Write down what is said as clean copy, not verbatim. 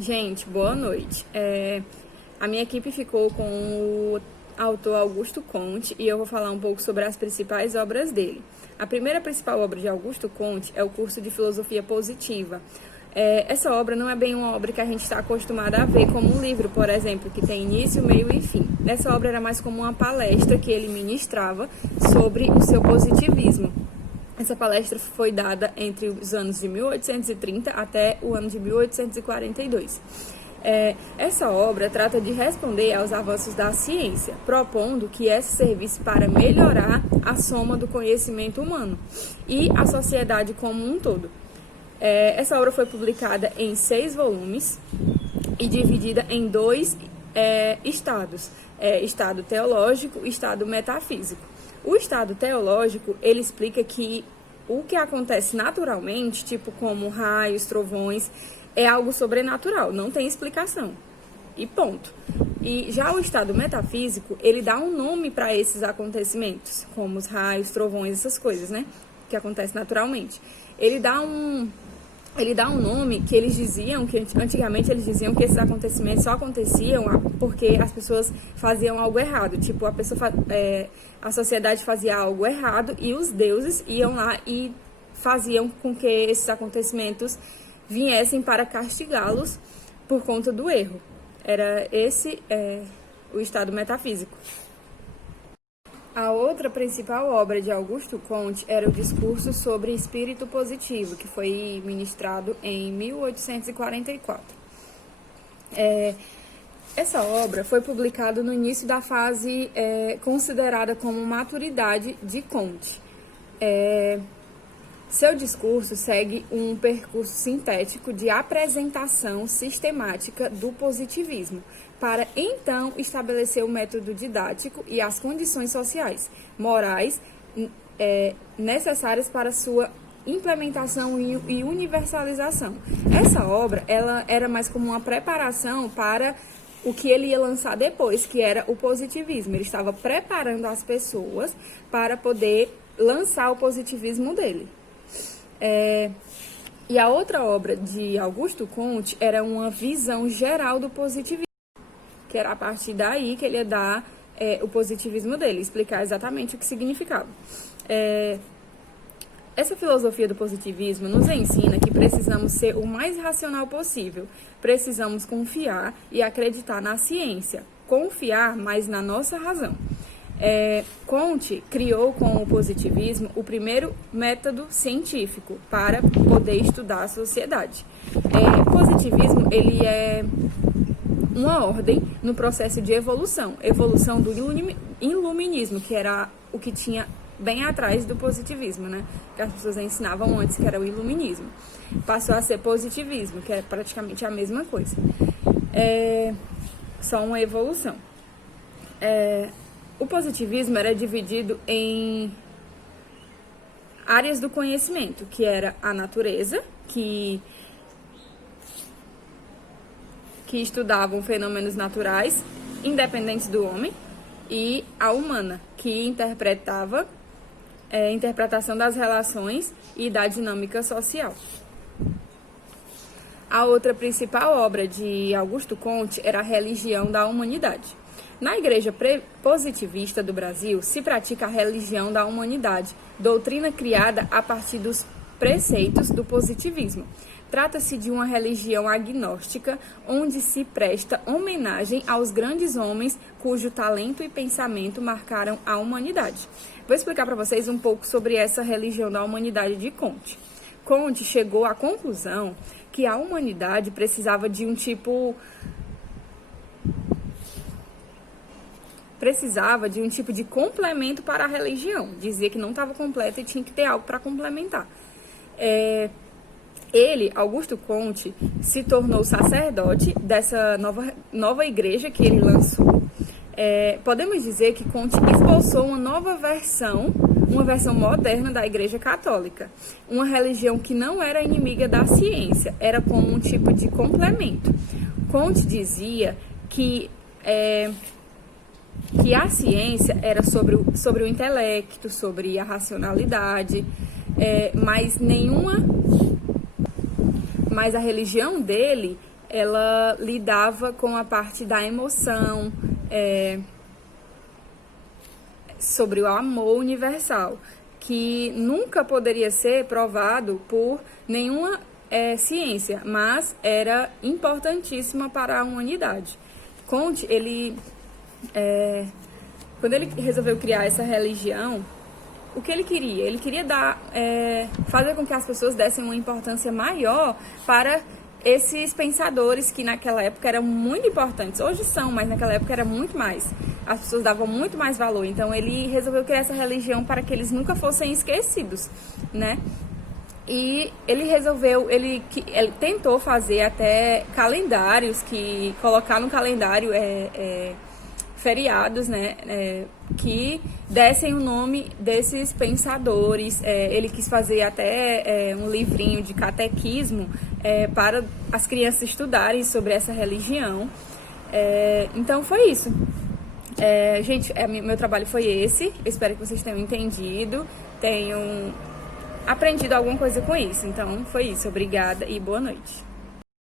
Gente, boa noite. A minha equipe ficou com o autor Augusto Comte e eu vou falar um pouco sobre as principais obras dele. A primeira principal obra de Augusto Comte é o curso de Filosofia Positiva. Essa obra não é bem uma obra que a gente está acostumado a ver como um livro, por exemplo, que tem início, meio e fim. Essa obra era mais como uma palestra que ele ministrava sobre o seu positivismo. Essa palestra foi dada entre os anos de 1830 até o ano de 1842. Essa obra trata de responder aos avanços da ciência, propondo que essa servisse para melhorar a soma do conhecimento humano e a sociedade como um todo. Essa obra foi publicada em 6 volumes e dividida em 2 estados, estado teológico e estado metafísico. O estado teológico, ele explica que o que acontece naturalmente, tipo como raios, trovões, é algo sobrenatural, não tem explicação. E ponto. E já o estado metafísico, ele dá um nome para esses acontecimentos, como os raios, trovões, essas coisas, né? Que acontecem naturalmente. Ele dá um nome que eles diziam, que antigamente eles diziam que esses acontecimentos só aconteciam porque as pessoas faziam algo errado. Tipo, a sociedade fazia algo errado e os deuses iam lá e faziam com que esses acontecimentos viessem para castigá-los por conta do erro. Era esse o estado metafísico. A outra principal obra de Augusto Comte era o discurso sobre espírito positivo, que foi ministrado em 1844. Essa obra foi publicada no início da fase considerada como maturidade de Comte. Seu discurso segue um percurso sintético de apresentação sistemática do positivismo, para então estabelecer o método didático e as condições sociais, morais, necessárias para sua implementação e universalização. Essa obra ela era mais como uma preparação para o que ele ia lançar depois, que era o positivismo. Ele estava preparando as pessoas para poder lançar o positivismo dele. E a outra obra de Augusto Comte era uma visão geral do positivismo, que era a partir daí que ele ia dar o positivismo dele, explicar exatamente o que significava. Essa filosofia do positivismo nos ensina que precisamos ser o mais racional possível, precisamos confiar e acreditar na ciência, confiar mais na nossa razão. Comte criou com o positivismo o primeiro método científico para poder estudar a sociedade. O positivismo ele é uma ordem no processo de evolução do iluminismo, que era o que tinha bem atrás do positivismo, né? Que as pessoas ensinavam antes, que era o iluminismo. Passou a ser positivismo, que é praticamente a mesma coisa. Só uma evolução. O positivismo era dividido em áreas do conhecimento, que era a natureza, que estudavam fenômenos naturais independentes do homem, e a humana, que interpretava interpretação das relações e da dinâmica social. A outra principal obra de Augusto Comte era a Religião da Humanidade. Na Igreja Positivista do Brasil, se pratica a religião da humanidade, doutrina criada a partir dos preceitos do positivismo. Trata-se de uma religião agnóstica, onde se presta homenagem aos grandes homens cujo talento e pensamento marcaram a humanidade. Vou explicar para vocês um pouco sobre essa religião da humanidade de Comte. Comte chegou à conclusão que a humanidade precisava de um tipo de complemento para a religião. Dizia que não estava completa e tinha que ter algo para complementar. Augusto Comte, se tornou sacerdote dessa nova igreja que ele lançou. Podemos dizer que Comte esboçou uma versão moderna da Igreja Católica, uma religião que não era inimiga da ciência, era como um tipo de complemento. Comte dizia que a ciência era sobre o intelecto, sobre a racionalidade, mas a religião dele ela lidava com a parte da emoção, sobre o amor universal, que nunca poderia ser provado por nenhuma ciência, mas era importantíssima para a humanidade. Comte, quando ele resolveu criar essa religião, o que ele queria? Ele queria fazer com que as pessoas dessem uma importância maior para esses pensadores que naquela época eram muito importantes. Hoje são, mas naquela época era muito mais. As pessoas davam muito mais valor. Então ele resolveu criar essa religião para que eles nunca fossem esquecidos, né? E ele tentou fazer até calendários, colocar no calendário feriados, né, que dessem o nome desses pensadores. Ele quis fazer até um livrinho de catequismo para as crianças estudarem sobre essa religião. Então foi isso. Gente, meu trabalho foi esse. Eu espero que vocês tenham entendido, tenham aprendido alguma coisa com isso. Então foi isso. Obrigada e boa noite.